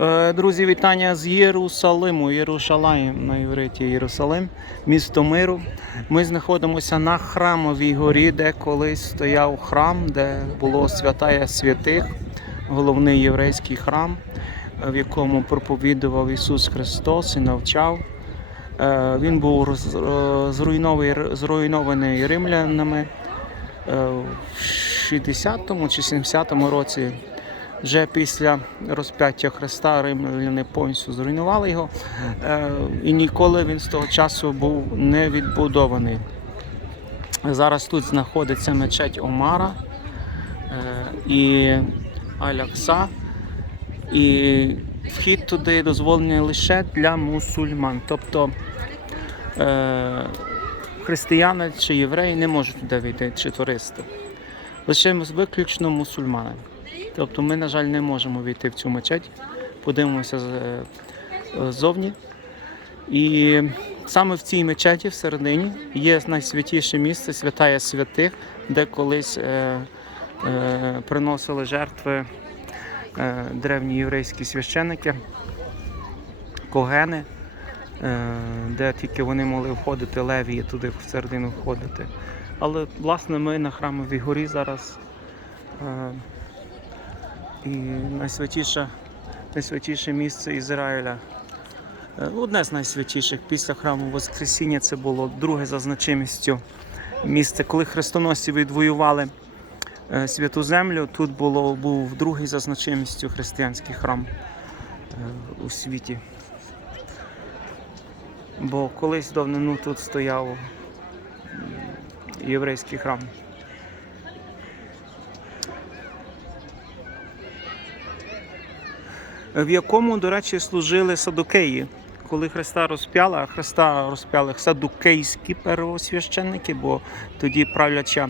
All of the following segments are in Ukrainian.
Е, Друзі, вітання з Єрусалиму, Єрушалаєм на євриті Єрусалим, місто миру. Ми знаходимося на храмовій горі, де колись стояв храм, де було святая святих, головний єврейський храм, в якому проповідував Ісус Христос і навчав. Е, Він був е, зруйнований, римлянами в 60-му чи 70-му році. Вже після розп'яття Христа римляни повністю зруйнували його, е, і ніколи він з того часу був не відбудований. Зараз тут знаходиться мечеть Омара е, і Алякса, і вхід туди дозволений лише для мусульман. Тобто е, християни чи євреї не можуть туди війти, чи туристи. Лише виключно мусульмани. Тобто ми, на жаль, не можемо війти в цю мечеть. Подивимося е, ззовні. І саме в цій мечеті всередині є найсвятіше місце святая святих, де колись е, е, приносили жертви е, древні єврейські священники, когени, е, де тільки вони могли входити, левії туди всередину входити. Але власне ми на храмовій горі зараз. е, і найсвятіше, найсвятіше місце Ізраїля. Е, Одне з найсвятіших після храму Воскресіння це було друге за значимістю місце. Коли хрестоносці відвоювали е, святу землю, тут було, був другий за значимістю християнський храм е, у світі. Бо колись давнину тут стояв єврейський храм. В якому, до речі, служили садукеї. Коли Христа розп'яли, а Христа розп'яли садукейські первосвященники, бо тоді правляча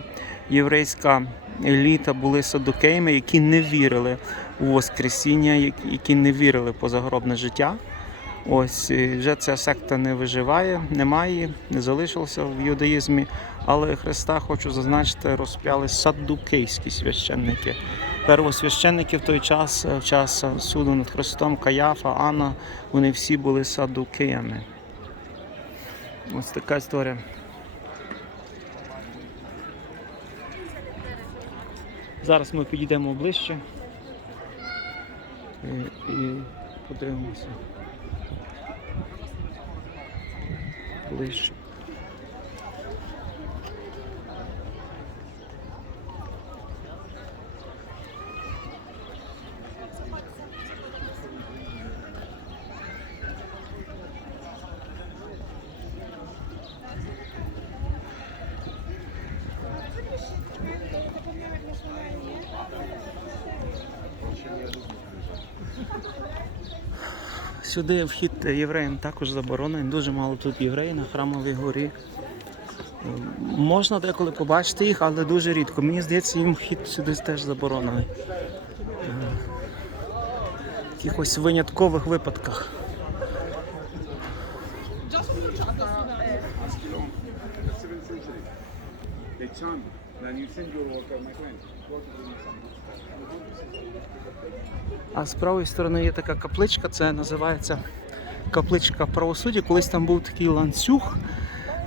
єврейська еліта були садукеями, які не вірили у Воскресіння, які- які не вірили в позагробне життя. Ось вже ця секта не виживає, немає, не залишилася в юдаїзмі. Але Христа, хочу зазначити, розп'яли саддукейські священники. Первосвященники в той час, в час суду над Христом, Каяфа, Анна, вони всі були садукеями. Ось така історія. Зараз ми підійдемо ближче і, і подивимося. Ближче. Сюди вхід євреям також заборонений. Дуже мало тут євреїв на храмовій горі. Можна деколи побачити їх, але дуже рідко. Мені здається, їм вхід сюди теж заборонений. В якихось виняткових випадках. They chant. Then you sing your. А з правої сторони є така капличка, це називається капличка правосуддя. Колись там був такий ланцюг,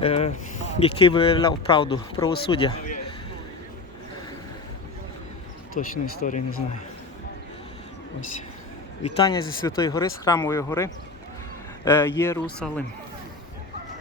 е, який виявляв правду правосуддя. Точно історії не знаю. Ось. Вітання зі Святої Гори, з Храмової гори е, Єрусалим.